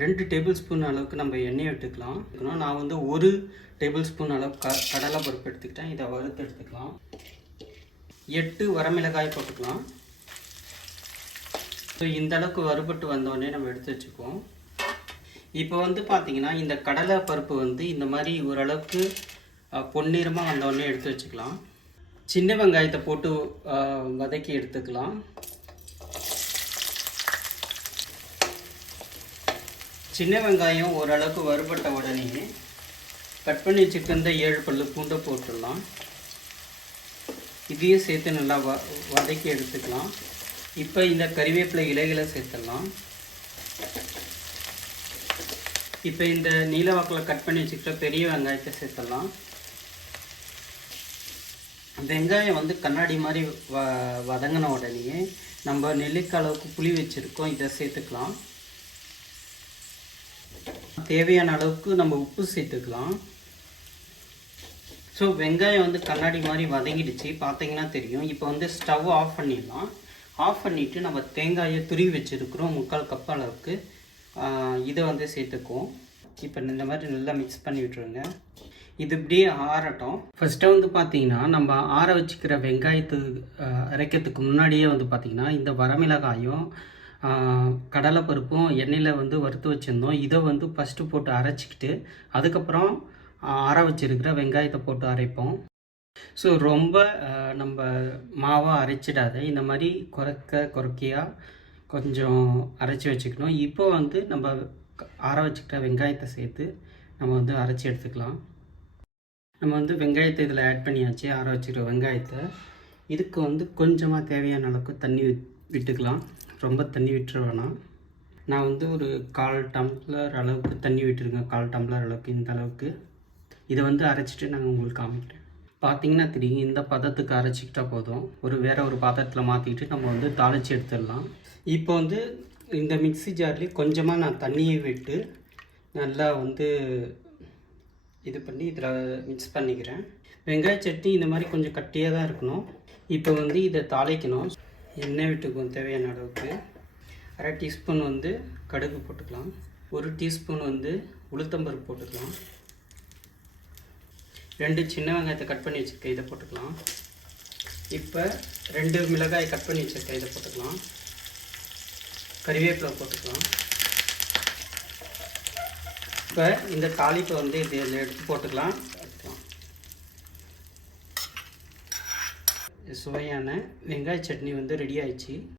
2 table spoon அளவுக்கு நம்ம எண்ணெய் விட்டுக்கலாம். நான் வந்து 1 டேபிள் ஸ்பூன் அளவு கடலை பருப்பு எடுத்துக்கிட்டேன். இதை வறுத்து எடுத்துக்கலாம். 8 வரமிளகாய் போட்டுக்கலாம். ஸோ இந்த அளவுக்கு வறுபட்டு வந்தோடனே நம்ம எடுத்து வச்சுக்குவோம். இப்போ வந்து பார்த்திங்கன்னா இந்த கடலை பருப்பு வந்து இந்த மாதிரி ஓரளவுக்கு பொன்னிறமாக வந்தோடனே எடுத்து வச்சுக்கலாம். சின்ன வெங்காயத்தை போட்டு வதக்கி எடுத்துக்கலாம். சின்ன வெங்காயம் ஓரளவுக்கு வறுபட்ட உடனே கட் பண்ணி வச்சுருந்த 7 பல்லு பூண்டை போட்டுடலாம். இதையும் சேர்த்து நல்லா வதக்கி எடுத்துக்கலாம். இப்போ இந்த கறிவேப்பிலை இலைகளை சேர்த்துடலாம். இப்போ இந்த நீல வாக்கில் கட் பண்ணி வச்சுக்கிட்ட பெரிய வெங்காயத்தை சேர்த்துடலாம். வெங்காயம் வந்து கண்ணாடி மாதிரி வதங்கின உடனே நம்ம நெல்லிக்காய் அளவுக்கு புளி வச்சுருக்கோம், இதை சேர்த்துக்கலாம். தேவையான அளவுக்கு நம்ம உப்பு சேர்த்துக்கலாம். ஸோ வெங்காயம் வந்து கண்ணாடி மாதிரி வதங்கிடுச்சு, பார்த்தீங்கன்னா தெரியும். இப்போ வந்து ஸ்டவ் ஆஃப் பண்ணிடலாம். ஆஃப் பண்ணிவிட்டு நம்ம தேங்காயை துருவி வச்சுருக்கிறோம் 3/4 கப் அளவுக்கு. இதை வந்து சேர்த்துக்குவோம். இப்போ இந்த மாதிரி நல்லா மிக்ஸ் பண்ணி விட்டுருங்க. இது இப்படியே ஆறட்டும். ஃபஸ்ட்டு வந்து பார்த்திங்கன்னா நம்ம ஆற வச்சுக்கிற வெங்காயத்து அரைக்கிறதுக்கு முன்னாடியே வந்து பார்த்திங்கன்னா இந்த வரமிளகாயும் கடலைப்பருப்பும் எண்ணெயில் வந்து வறுத்து வச்சுருந்தோம். இதை வந்து ஃபஸ்ட்டு போட்டு அரைச்சிக்கிட்டு அதுக்கப்புறம் ஆற வச்சுருக்கிற வெங்காயத்தை போட்டு அரைப்போம். ஸோ ரொம்ப நம்ம மாவாக அரைச்சிடாத, இந்த மாதிரி குறைக்கையாக கொஞ்சம் அரைச்சி வச்சுக்கணும். இப்போ வந்து நம்ம ஆற வச்சுக்கிற வெங்காயத்தை சேர்த்து நம்ம வந்து அரைச்சி எடுத்துக்கலாம். நம்ம வந்து வெங்காயத்தை இதில் ஆட் பண்ணியாச்சு, ஆற வச்சுக்கிற வெங்காயத்தை. இதுக்கு வந்து கொஞ்சமாக தேவையான அளவுக்கு தண்ணி விட்டுக்கலாம். ரொம்ப தண்ணி விட்டுற வேணாம். நான் வந்து ஒரு 1/4 டம்ளர் அளவுக்கு தண்ணி விட்டுருங்க. 1/4 டம்ளர் அளவுக்கு, இந்த அளவுக்கு. இதை வந்து அரைச்சிட்டு நாங்கள் உங்களுக்கு காமிக்கிறேன். பார்த்திங்கன்னா தெரியும், இந்த பதத்துக்கு அரைச்சிக்கிட்டால் போதும். வேறு ஒரு பாத்திரத்தில் மாற்றிக்கிட்டு நம்ம வந்து தாளித்து எடுத்துடலாம். இப்போ வந்து இந்த மிக்ஸி ஜார்லேயே கொஞ்சமாக நான் தண்ணியை விட்டு நல்லா வந்து இது பண்ணி இதில் மிக்ஸ் பண்ணிக்கிறேன். வெங்காய சட்னி இந்த மாதிரி கொஞ்சம் கட்டியாக தான் இருக்கணும். இப்போ வந்து இதை தாளிக்கணும். எண்ணெய் விட்டுக்குவோம் தேவையான அளவுக்கு. 1/2 டீஸ்பூன் வந்து கடுகு போட்டுக்கலாம். 1 டீஸ்பூன் வந்து உளுத்தம்பருப்பு போட்டுக்கலாம். 2 சின்ன வெங்காயத்தை கட் பண்ணி வச்சுருக்கேன், இதை போட்டுக்கலாம். இப்போ 2 மிளகாய் கட் பண்ணி வச்சுருக்கேன், இதை போட்டுக்கலாம். கறிவேப்பிலை போட்டுக்கலாம். இப்போ இந்த தாளிப்பை வந்து இதில் எடுத்து போட்டுக்கலாம். சுவையான வெங்காய சட்னி வந்து ரெடி ஆயிடுச்சு.